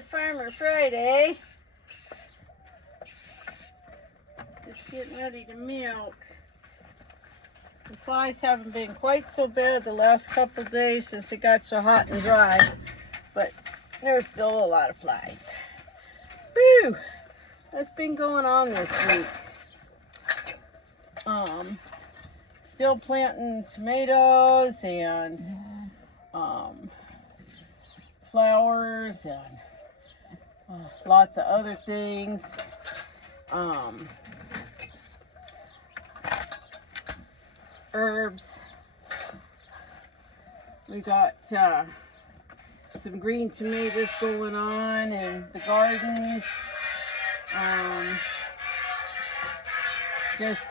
Good Farmer Friday. Just getting ready to milk. The flies haven't been quite so bad the last couple days since it got so hot and dry, but there's still a lot of flies. Whew! What's been going on this week? Still planting tomatoes and flowers and lots of other things. Herbs. We got some green tomatoes going on in the gardens. Just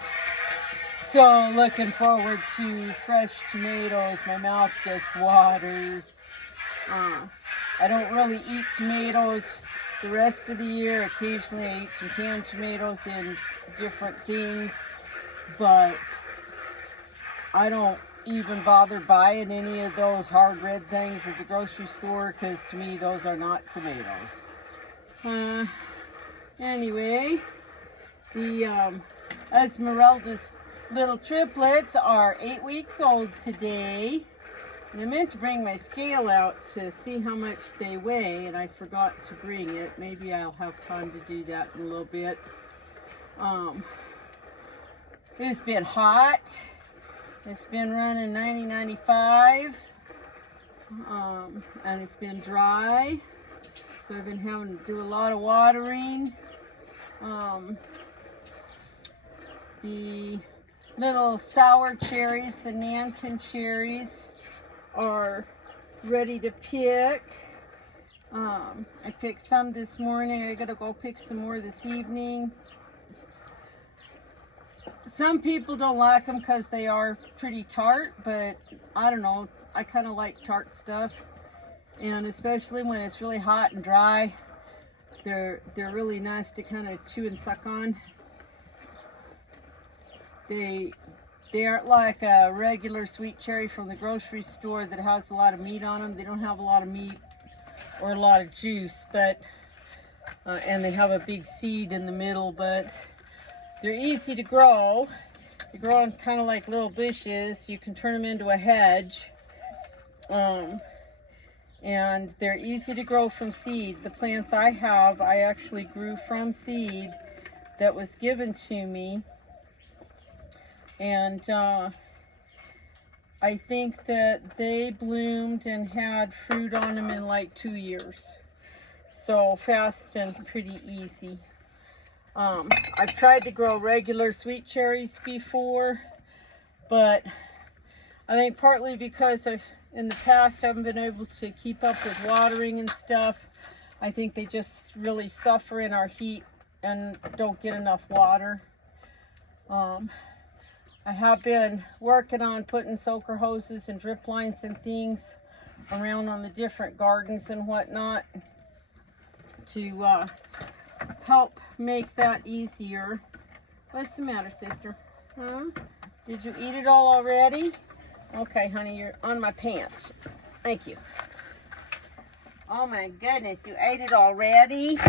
so looking forward to fresh tomatoes. My mouth just waters. I don't really eat tomatoes the rest of the year. Occasionally I eat some canned tomatoes and different things, but I don't even bother buying any of those hard red things at the grocery store because to me those are not tomatoes. Anyway, the Esmeralda's little triplets are 8 weeks old today. And I meant to bring my scale out to see how much they weigh, and I forgot to bring it. Maybe I'll have time to do that in a little bit. It's been hot. It's been running 90-95, and it's been dry. So I've been having to do a lot of watering. The little sour cherries, the Nankin cherries, are ready to pick. I picked some this morning. I gotta go pick some more this evening. Some people don't like them because they are pretty tart, but I don't know. I kind of like tart stuff, and especially when it's really hot and dry, they're really nice to kind of chew and suck on. They aren't like a regular sweet cherry from the grocery store that has a lot of meat on them. They don't have a lot of meat or a lot of juice, but and they have a big seed in the middle, but they're easy to grow. They grow on kind of like little bushes. You can turn them into a hedge, and they're easy to grow from seed. The plants I have, I actually grew from seed that was given to me. And I think that they bloomed and had fruit on them in like 2 years. So fast and pretty easy. I've tried to grow regular sweet cherries before, but I think partly because I've in the past haven't been able to keep up with watering and stuff. I think they just really suffer in our heat and don't get enough water. I have been working on putting soaker hoses and drip lines and things around on the different gardens and whatnot to help make that easier. What's the matter, sister? Huh? Did you eat it all already? Okay, honey, you're on my pants. Thank you. Oh my goodness, you ate it already?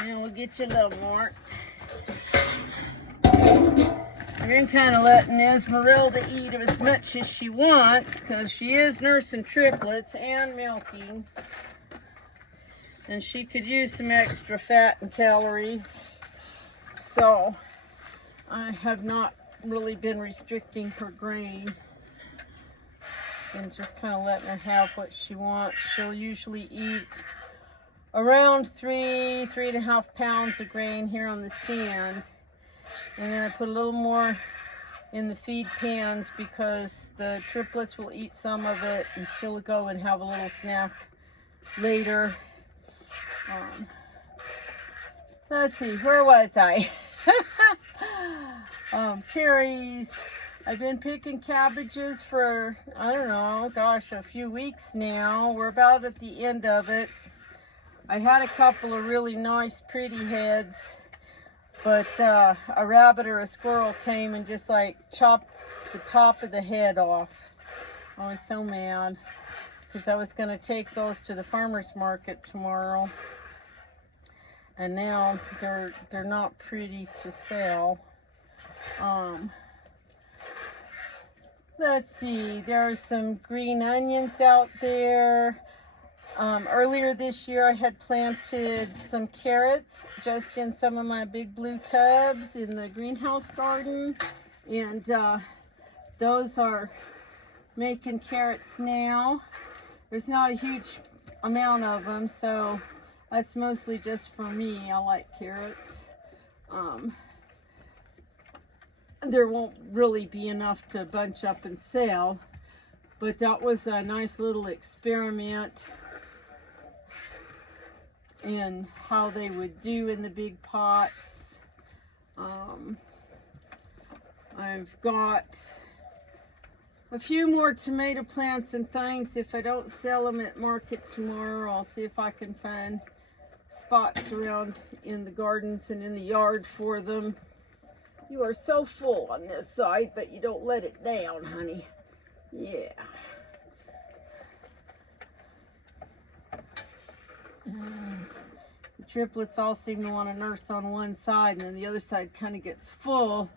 And we'll get you a little more. I've been kind of letting Esmeralda eat as much as she wants because she is nursing triplets and milking. And she could use some extra fat and calories. So I have not really been restricting her grain and just kind of letting her have what she wants. She'll usually eat around 3.5 pounds of grain here on the stand. And then I put a little more in the feed pans because the triplets will eat some of it and she'll go and have a little snack later. Let's see, where was I? Cherries. I've been picking cabbages for, I don't know, gosh, a few weeks now. We're about at the end of it. I had a couple of really nice, pretty heads. But a rabbit or a squirrel came and just like chopped the top of the head off. I was so mad because I was going to take those to the farmer's market tomorrow. and now they're not pretty to sell. Let's see, there are some green onions out there. Earlier this year I had planted some carrots just in some of my big blue tubs in the greenhouse garden, and those are making carrots now. There's not a huge amount of them, so that's mostly just for me. I like carrots. There won't really be enough to bunch up and sell, but that was a nice little experiment in how they would do in the big pots. I've got a few more tomato plants and things. If I don't sell them at market tomorrow, I'll see if I can find spots around in the gardens and in the yard for them. You are so full on this side, but you don't let it down, honey. Yeah. The triplets all seem to want to nurse on one side, and then the other side kind of gets full.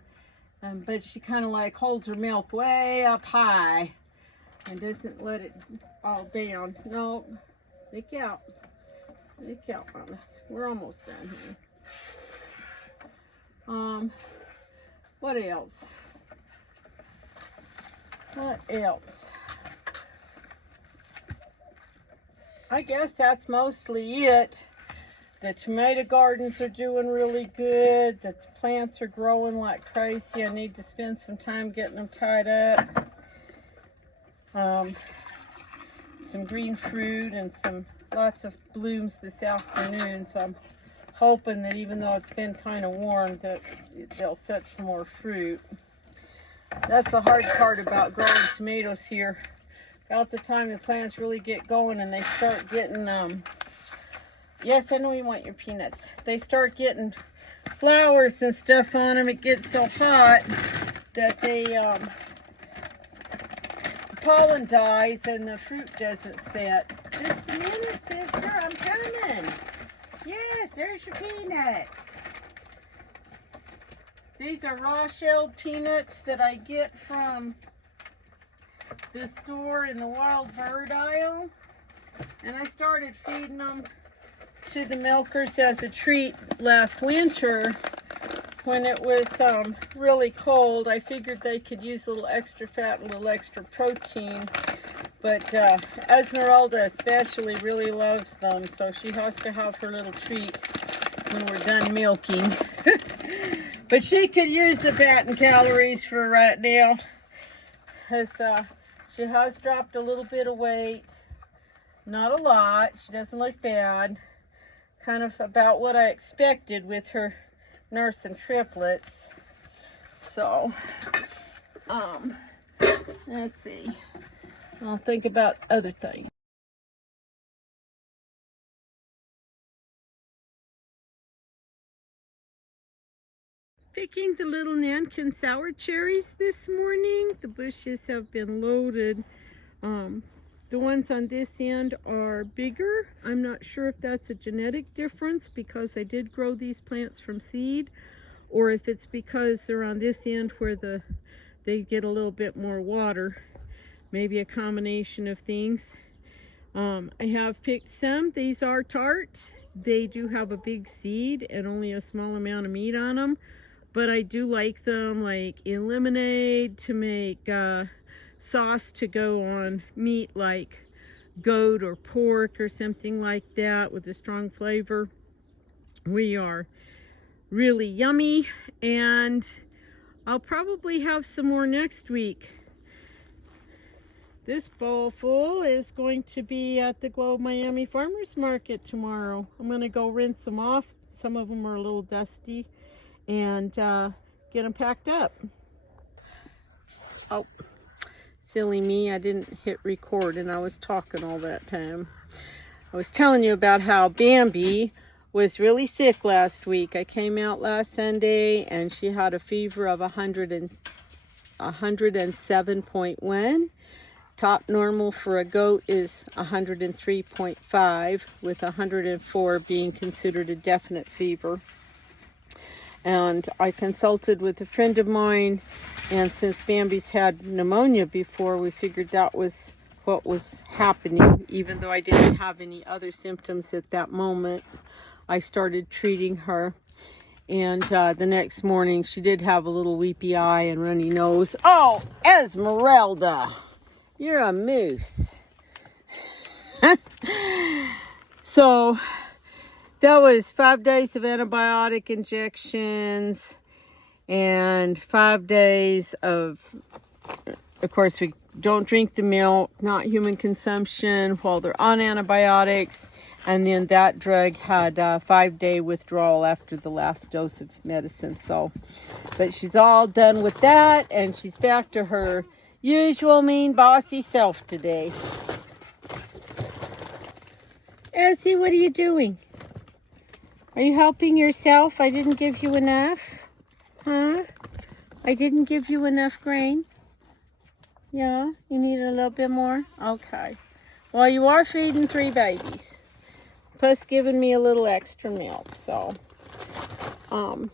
But she kind of like holds her milk way up high and doesn't let it all down. No, look out. Look out, Mama. We're almost done here. What else? What else? I guess that's mostly it. The tomato gardens are doing really good. The plants are growing like crazy. I need to spend some time getting them tied up. Some green fruit and lots of blooms this afternoon. So I'm hoping that even though it's been kind of warm, that they'll set some more fruit. That's the hard part about growing tomatoes here. About the time the plants really get going and they start getting, yes, I know you want your peanuts. They start getting flowers and stuff on them. It gets so hot that they, pollen dies and the fruit doesn't set. Just a minute, sister, I'm coming. Yes, there's your peanuts. These are raw-shelled peanuts that I get from the store in the wild bird aisle. And I started feeding them to the milkers as a treat last winter when it was really cold. I figured they could use a little extra fat and a little extra protein. But Esmeralda especially really loves them, so she has to have her little treat when we're done milking. But she could use the fat and calories for right now, because she has dropped a little bit of weight. Not a lot. She doesn't look bad. Kind of about what I expected with her nursing triplets. So, let's see. I'll think about other things. Picking the little Nankin sour cherries this morning. The bushes have been loaded. The ones on this end are bigger. I'm not sure if that's a genetic difference because I did grow these plants from seed, or if it's because they're on this end where they get a little bit more water. Maybe a combination of things. I have picked some. These are tart. They do have a big seed and only a small amount of meat on them, but I do like them like in lemonade to make sauce to go on meat like goat or pork or something like that with a strong flavor. We are really yummy, and I'll probably have some more next week. This bowl full is going to be at the Globe Miami Farmers Market tomorrow. I'm going to go rinse them off. Some of them are a little dusty, and get them packed up. Oh, silly me, I didn't hit record and I was talking all that time. I was telling you about how Bambi was really sick last week. I came out last Sunday and she had a fever of 107.1. Top normal for a goat is 103.5, with 104 being considered a definite fever. And I consulted with a friend of mine, and since Bambi's had pneumonia before, we figured that was what was happening. Even though I didn't have any other symptoms at that moment, I started treating her. And the next morning, she did have a little weepy eye and runny nose. Oh, Esmeralda, you're a moose. So that was 5 days of antibiotic injections and 5 days of course, we don't drink the milk, not human consumption while they're on antibiotics. And then that drug had a 5-day withdrawal after the last dose of medicine. So, but she's all done with that, and she's back to her usual mean, bossy self today. Essie, what are you doing? Are you helping yourself? I didn't give you enough? Huh? I didn't give you enough grain? Yeah? You need a little bit more? Okay. Well, you are feeding 3 babies. Plus giving me a little extra milk. So, for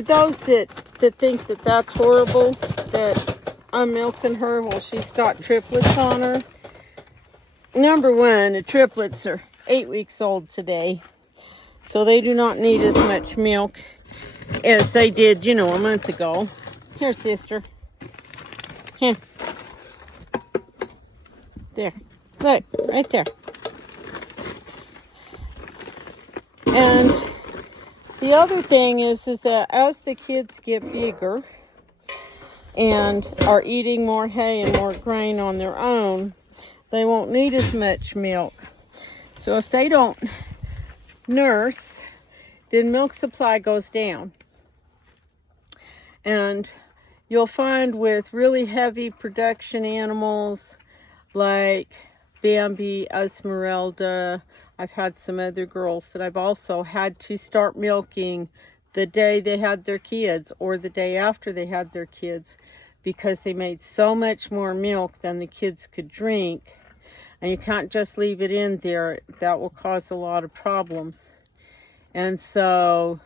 those that think that that's horrible, that I'm milking her while she's got triplets on her. Number one, the triplets are 8 weeks old today. So they do not need as much milk as they did, you know, a month ago. Here, sister. Here. There. Look, right there. And the other thing is that as the kids get bigger and are eating more hay and more grain on their own, they won't need as much milk. So if they don't nurse, then milk supply goes down. And you'll find with really heavy production animals like Bambi, Esmeralda, I've had some other girls that I've also had to start milking the day they had their kids or the day after they had their kids, because they made so much more milk than the kids could drink. And you can't just leave it in there. That will cause a lot of problems. And so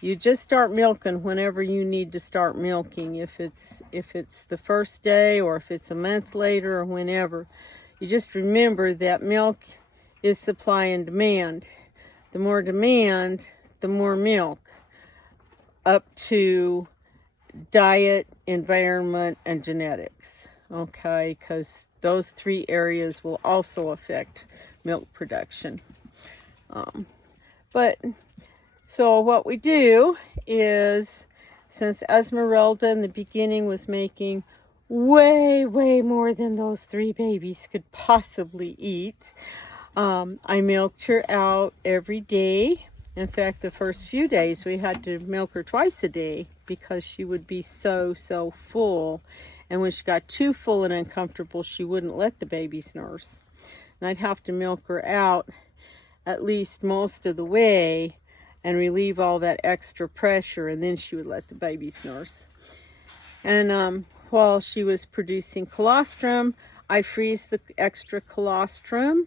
you just start milking whenever you need to start milking. If it's the first day or if it's a month later or whenever. You just remember that milk is supply and demand. The more demand, the more milk. Up to diet, environment, and genetics. Okay, because those 3 areas will also affect milk production. So what we do is, since Esmeralda in the beginning was making way more than those 3 babies could possibly eat, I milked her out every day. In fact, the first few days we had to milk her twice a day because she would be so full. And when she got too full and uncomfortable, she wouldn't let the babies nurse. And I'd have to milk her out at least most of the way and relieve all that extra pressure, and then she would let the babies nurse. And while she was producing colostrum, I freeze the extra colostrum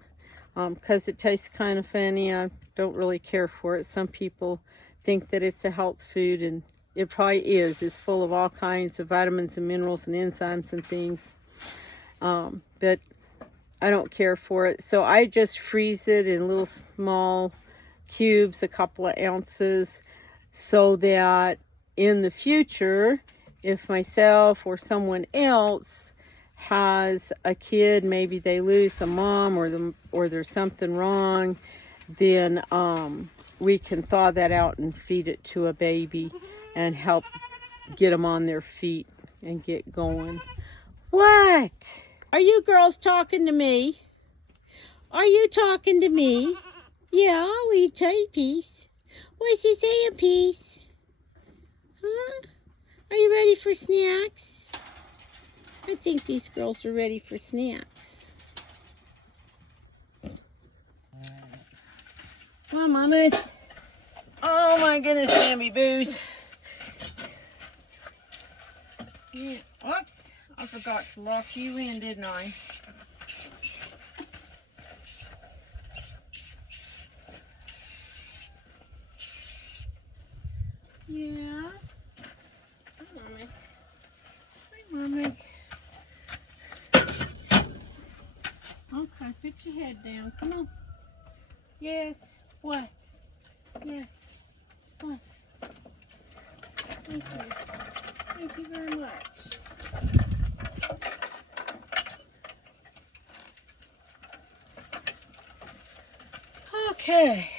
because it tastes kind of funny. I don't really care for it. Some people think that it's a health food, and it probably is. It's full of all kinds of vitamins and minerals and enzymes and things. But I don't care for it. So I just freeze it in little small cubes, a couple of ounces, so that in the future, if myself or someone else has a kid, maybe they lose a mom or there's something wrong, then we can thaw that out and feed it to a baby and help get them on their feet and get going. What? Are you girls talking to me? Are you talking to me? Yeah, I'll eat a piece. What's she saying, piece? Huh? Are you ready for snacks? I think these girls are ready for snacks. Come on, mamas. Oh my goodness, Bambi Boos. Oops. I forgot to lock you in, didn't I? Yeah. Hi, Mamas. Hi, Mamas. Okay, put your head down. Come on. Yes. What? Yes. What? Thank you. Thank you very much. Okay.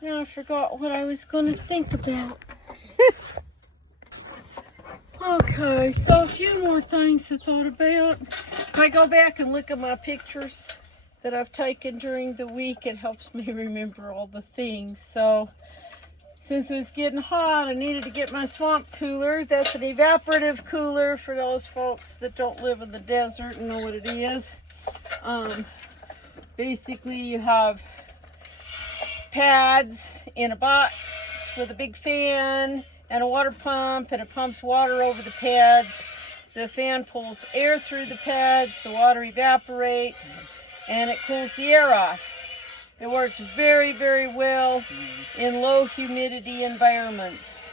Now I forgot what I was going to think about. Okay, so a few more things I thought about. If I go back and look at my pictures that I've taken during the week, it helps me remember all the things. So, since it was getting hot, I needed to get my swamp cooler. That's an evaporative cooler for those folks that don't live in the desert and know what it is. Basically, you have pads in a box with a big fan and a water pump, and it pumps water over the pads. The fan pulls air through the pads, the water evaporates, and it cools the air off. It works very, very well in low humidity environments.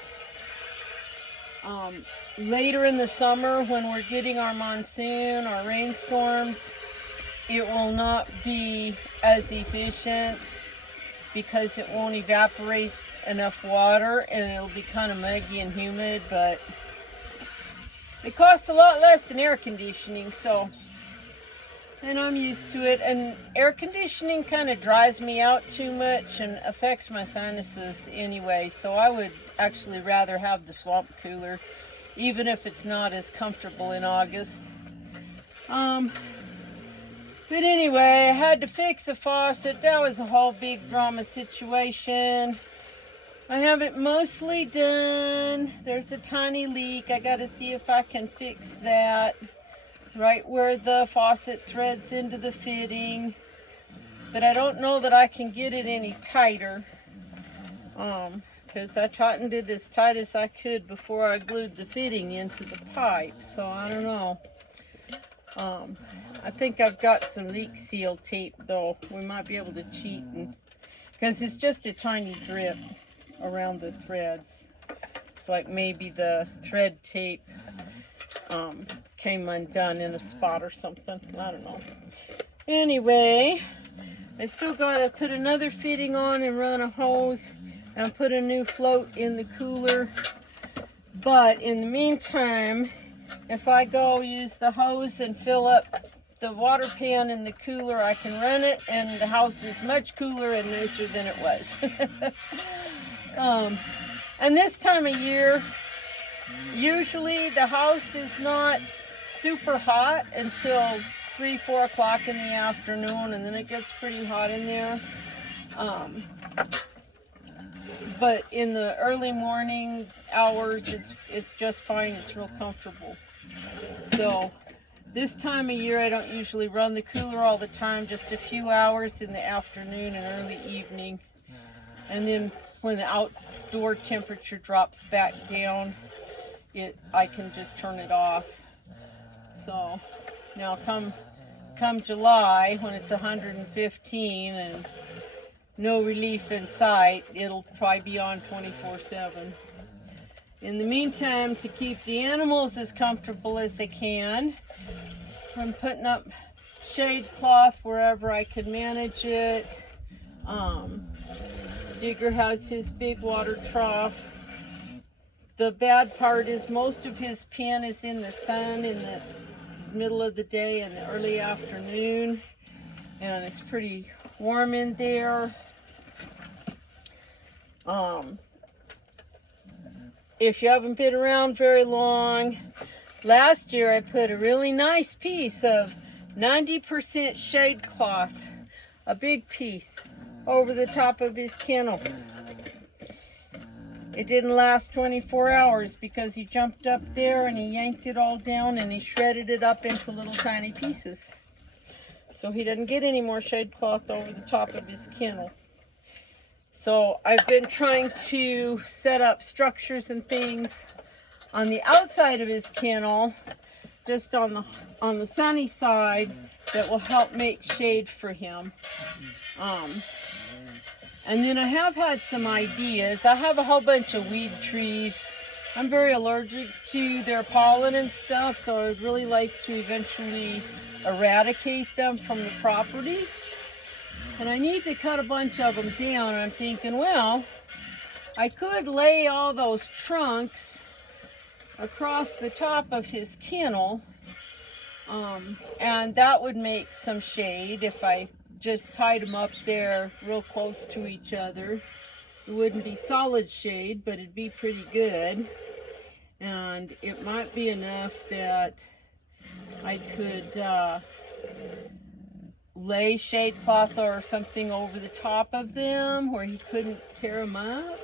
Later in the summer, when we're getting our monsoon, our rainstorms, it will not be as efficient because it won't evaporate enough water, and it'll be kind of muggy and humid, but it costs a lot less than air conditioning, so, and I'm used to it. And air conditioning kind of dries me out too much and affects my sinuses anyway, so I would actually rather have the swamp cooler, even if it's not as comfortable in August. But anyway, I had to fix a faucet. That was a whole big drama situation. I have it mostly done. There's a tiny leak. I got to see if I can fix that right where the faucet threads into the fitting. But I don't know that I can get it any tighter. Because I tightened it as tight as I could before I glued the fitting into the pipe. So I don't know. I think I've got some leak seal tape though. We might be able to cheat, because it's just a tiny drip around the threads. It's like maybe the thread tape came undone in a spot or something. I don't know. Anyway, I still got to put another fitting on and run a hose and put a new float in the cooler. But in the meantime, if I go use the hose and fill up the water pan in the cooler, I can run it, and the house is much cooler and nicer than it was. And this time of year, usually the house is not super hot until 3-4 o'clock in the afternoon, and then it gets pretty hot in there. But in the early morning hours, it's just fine. It's real comfortable. So this time of year, I don't usually run the cooler all the time, just a few hours in the afternoon and early evening. And then when the outdoor temperature drops back down, I can just turn it off. So now come July, when it's 115 and no relief in sight, it'll probably be on 24/7. In the meantime, to keep the animals as comfortable as they can, I'm putting up shade cloth wherever I can manage it. Digger has his big water trough. The bad part is most of his pen is in the sun in the middle of the day and the early afternoon, and it's pretty warm in there. If you haven't been around very long, last year I put a really nice piece of 90% shade cloth, a big piece, over the top of his kennel. It didn't last 24 hours because he jumped up there and he yanked it all down and he shredded it up into little tiny pieces. So he doesn't get any more shade cloth over the top of his kennel. So I've been trying to set up structures and things on the outside of his kennel, just on the sunny side, that will help make shade for him. And then I have had some ideas. I have a whole bunch of weed trees. I'm very allergic to their pollen and stuff, so I would really like to eventually eradicate them from the property. And I need to cut a bunch of them down. And I'm thinking, well, I could lay all those trunks across the top of his kennel, and that would make some shade if I just tied them up there real close to each other. It wouldn't be solid shade, but it'd be pretty good. And it might be enough that I could lay shade cloth or something over the top of them where he couldn't tear them up.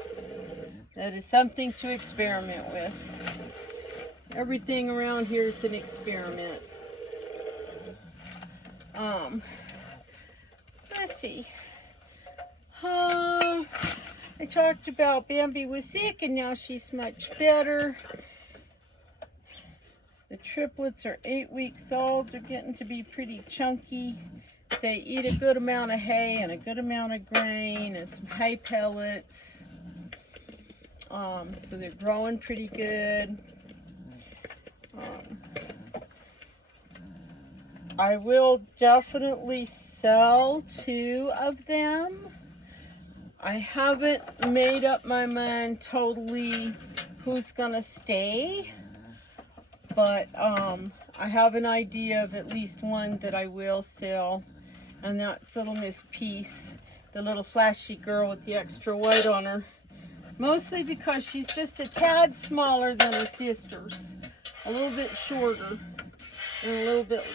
That is something to experiment with. Everything around here is an experiment. Let's see. I talked about Bambi was sick and now she's much better. The triplets are 8 weeks old. They're getting to be pretty chunky. They eat a good amount of hay and a good amount of grain and some hay pellets. So they're growing pretty good. I will definitely sell 2 of them. I haven't made up my mind totally who's gonna stay, but I have an idea of at least one that I will sell, and that's little Miss Peace, the little flashy girl with the extra white on her. Mostly because she's just a tad smaller than her sisters, a little bit shorter and a little bit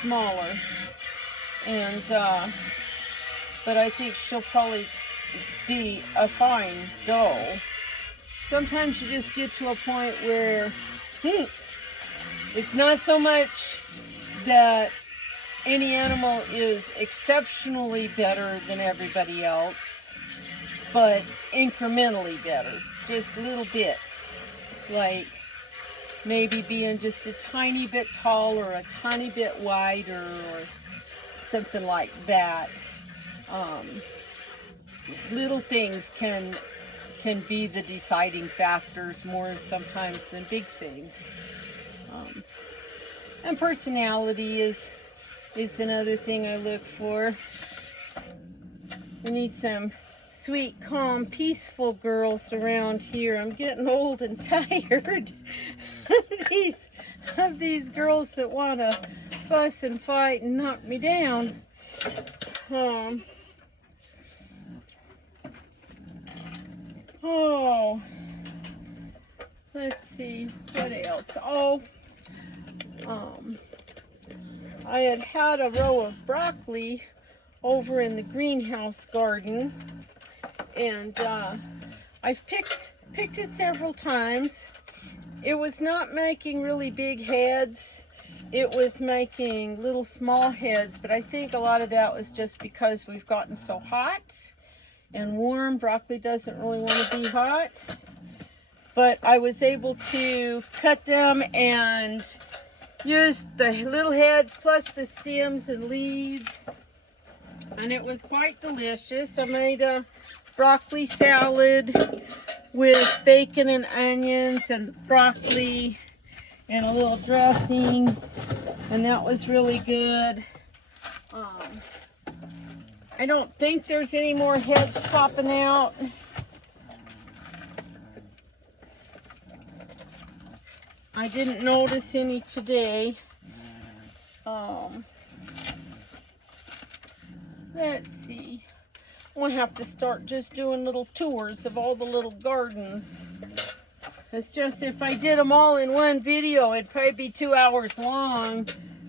smaller, and but I think she'll probably be a fine doe. Sometimes you just get to a point where it's not so much that any animal is exceptionally better than everybody else, but incrementally better, just little bits, like maybe being just a tiny bit taller, a tiny bit wider, or something like that. Little things can be the deciding factors more sometimes than big things. And personality is another thing I look for. We need some sweet, calm, peaceful girls around here. I'm getting old and tired of these girls that want to fuss and fight and knock me down. Oh, let's see, what else? Oh, I had a row of broccoli over in the greenhouse garden, and I've picked it several times. It was not making really big heads. It was making little small heads, but I think a lot of that was just because we've gotten so hot and warm. Broccoli doesn't really want to be hot. But I was able to cut them and use the little heads plus the stems and leaves, and it was quite delicious. I made a broccoli salad with bacon and onions and broccoli and a little dressing, and that was really good. I don't think there's any more heads popping out. I didn't notice any today. Let's see. We'll have to start just doing little tours of all the little gardens. It's just, if I did them all in one video, it'd probably be 2 hours long,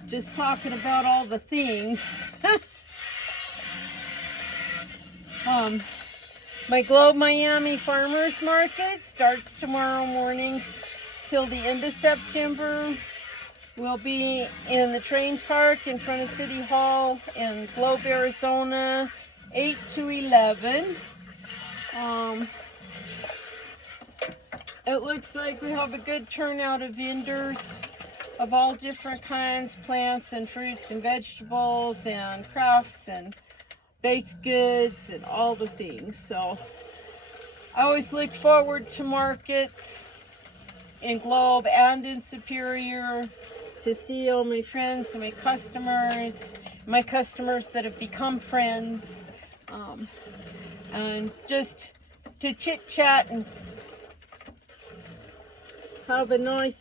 just talking about all the things. My Globe Miami Farmers Market starts tomorrow morning till the end of September. We'll be in the train park in front of City Hall in Globe, Arizona 8 to 11. It looks like we have a good turnout of vendors of all different kinds, plants and fruits and vegetables and crafts and baked goods and all the things. So I always look forward to markets in Globe and in Superior to see all my friends and my customers that have become friends, and just to chit chat and have a nice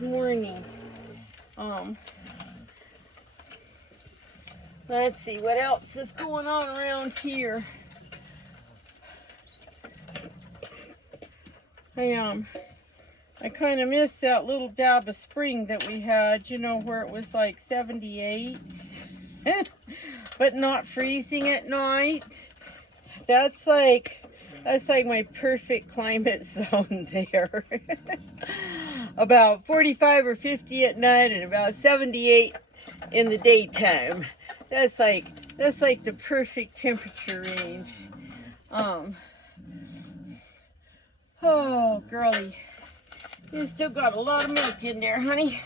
morning. Let's see what else is going on around here. I kind of missed that little dab of spring that we had, you know, where it was like 78, but not freezing at night. That's like my perfect climate zone there. About 45 or 50 at night and about 78 in the daytime. That's like the perfect temperature range. Oh, girlie, you still got a lot of milk in there, honey.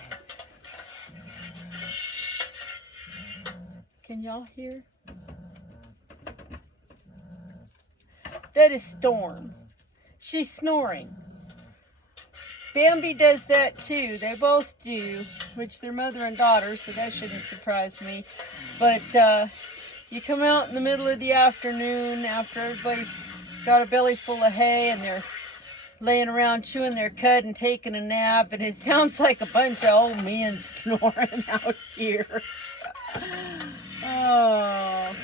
Can y'all hear? That is Storm. She's snoring. Bambi does that too. They both do, which they're mother and daughter, so that shouldn't surprise me. But you come out in the middle of the afternoon after everybody's got a belly full of hay and they're laying around chewing their cud and taking a nap, and it sounds like a bunch of old men snoring out here. Oh.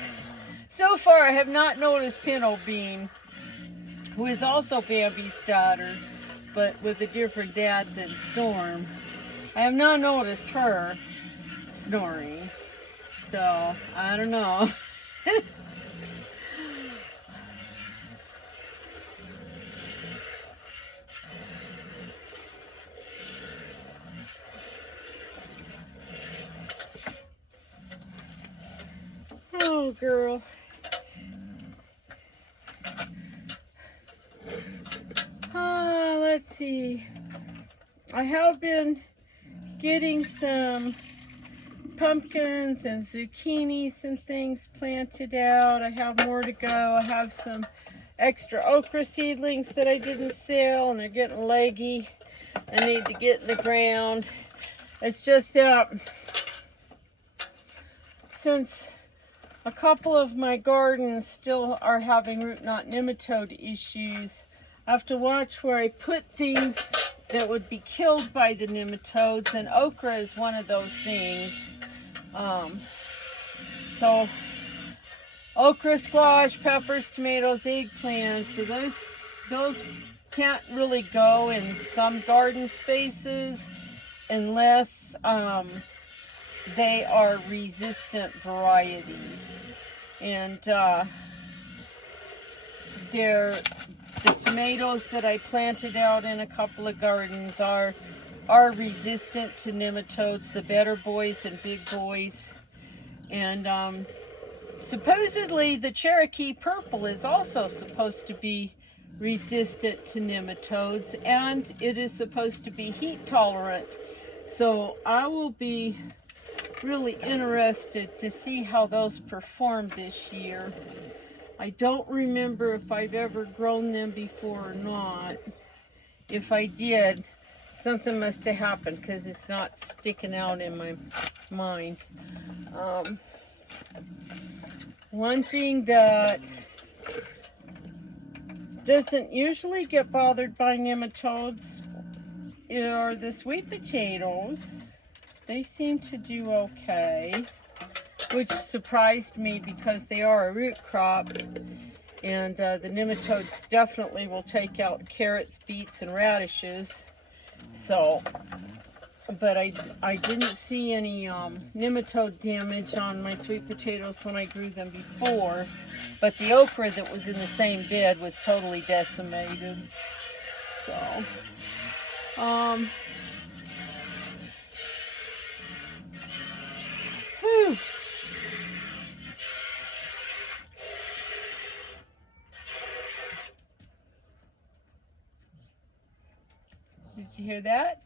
So far, I have not noticed Pinto Bean, who is also Bambi's daughter, but with a different dad than Storm. I have not noticed her snoring, so I don't know. Oh, girl. Let's see. I have been getting some pumpkins and zucchinis and things planted out. I have more to go. I have some extra okra seedlings that I didn't sell, and they're getting leggy. I need to get in the ground. It's just that since a couple of my gardens still are having root knot nematode issues, I have to watch where I put things that would be killed by the nematodes, and okra is one of those things. So okra, squash, peppers, tomatoes, eggplants, so those can't really go in some garden spaces unless they are resistant varieties. And the tomatoes that I planted out in a couple of gardens are resistant to nematodes, the better boys and big boys. And supposedly the Cherokee purple is also supposed to be resistant to nematodes, and it is supposed to be heat tolerant. So I will be really interested to see how those perform this year. I don't remember if I've ever grown them before or not. If I did, something must have happened because it's not sticking out in my mind. One thing that doesn't usually get bothered by nematodes are the sweet potatoes. They seem to do okay, which surprised me because they are a root crop, and the nematodes definitely will take out carrots, beets, and radishes. So, but I didn't see any nematode damage on my sweet potatoes when I grew them before, but the okra that was in the same bed was totally decimated. So, whew. Did you hear that?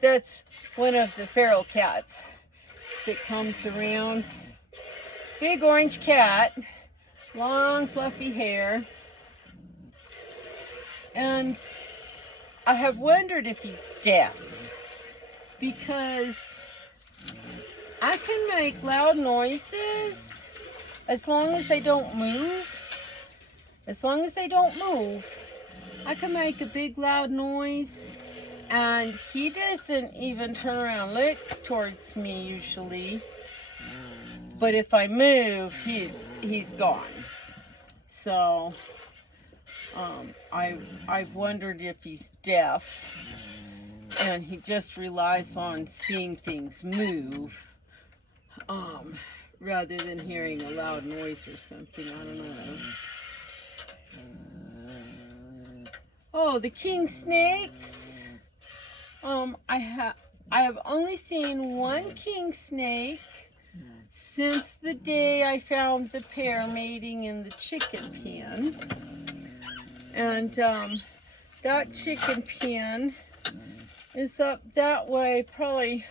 That's one of the feral cats that comes around. Big orange cat, long fluffy hair. And I have wondered if he's deaf, because I can make loud noises as long as they don't move. As long as they don't move, I can make a big loud noise. And he doesn't even turn around and look towards me usually. But if I move, he's gone. So I've wondered if he's deaf and he just relies on seeing things move, rather than hearing a loud noise or something. I don't know. Oh, the king snakes. I have only seen one king snake since the day I found the pair mating in the chicken pen. And that chicken pen is up that way, probably,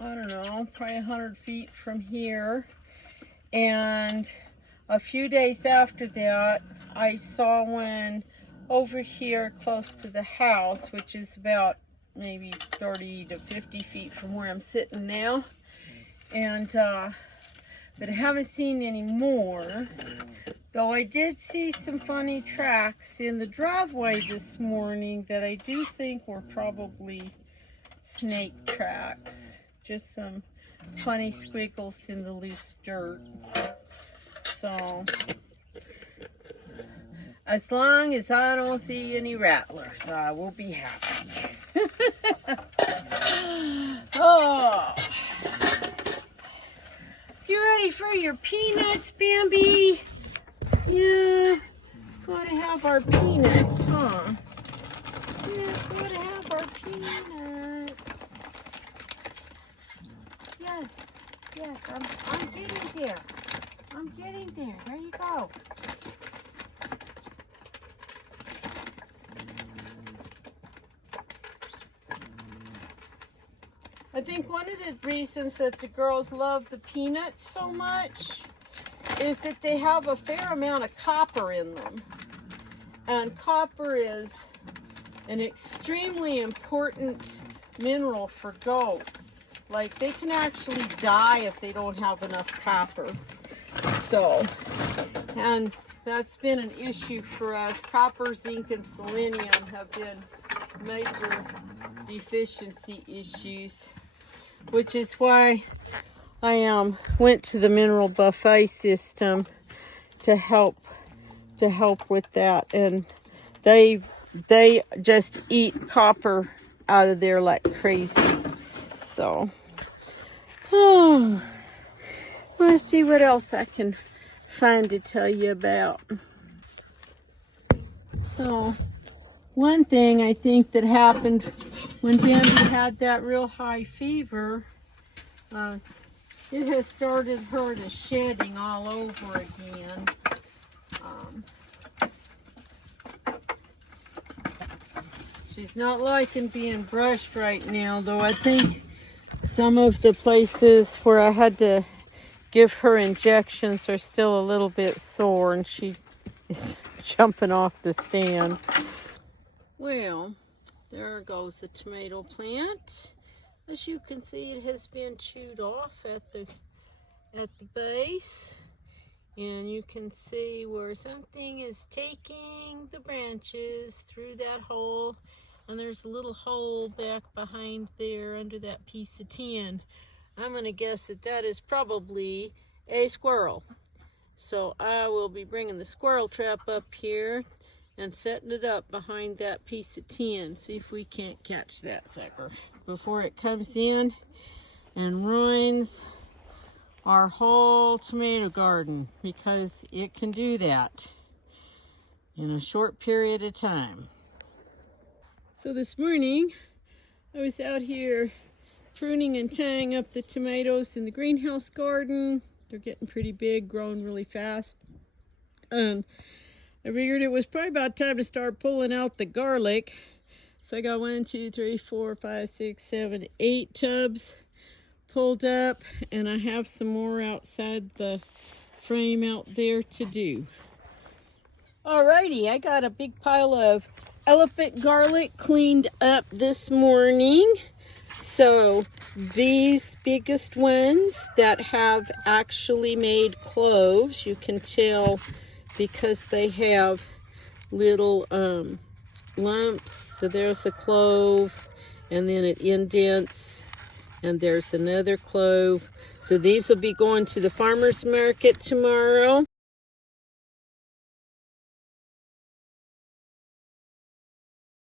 I don't know, probably 100 feet from here. And a few days after that, I saw one over here close to the house, which is about maybe 30 to 50 feet from where I'm sitting now. And but I haven't seen any more, though I did see some funny tracks in the driveway this morning that I do think were probably snake tracks. Just some funny squiggles in the loose dirt. So as long as I don't see any rattlers, I will be happy. Oh, you ready for your peanuts, Bambi? Yeah, gotta have our peanuts, huh? Yeah, gotta have our peanuts. Yes, I'm getting there. I'm getting there. There you go. I think one of the reasons that the girls love the peanuts so much is that they have a fair amount of copper in them. And copper is an extremely important mineral for goats. Like, they can actually die if they don't have enough copper. So, and that's been an issue for us. Copper, zinc, and selenium have been major deficiency issues, which is why I went to the mineral buffet system to help with that. And they just eat copper out of there like crazy. So let's see what else I can find to tell you about. So one thing I think that happened when Bambi had that real high fever, it has started her to shedding all over again. She's not liking being brushed right now, though I think some of the places where I had to give her injections are still a little bit sore, and she is jumping off the stand. Well, there goes the tomato plant. As you can see, it has been chewed off at the base, and you can see where something is taking the branches through that hole, and there's a little hole back behind there under that piece of tin. I'm gonna guess that that is probably a squirrel. So I will be bringing the squirrel trap up here and setting it up behind that piece of tin. See if we can't catch that sucker before it comes in and ruins our whole tomato garden, because it can do that in a short period of time. So this morning I was out here pruning and tying up the tomatoes in the greenhouse garden. They're getting pretty big, growing really fast. And I figured it was probably about time to start pulling out the garlic. So I got 1, 2, 3, 4, 5, 6, 7, 8 tubs pulled up, and I have some more outside the frame out there to do. Alrighty, I got a big pile of elephant garlic cleaned up this morning. So these biggest ones that have actually made cloves, you can tell because they have little lumps. So there's a clove, and then it indents, and there's another clove. So these will be going to the farmer's market tomorrow.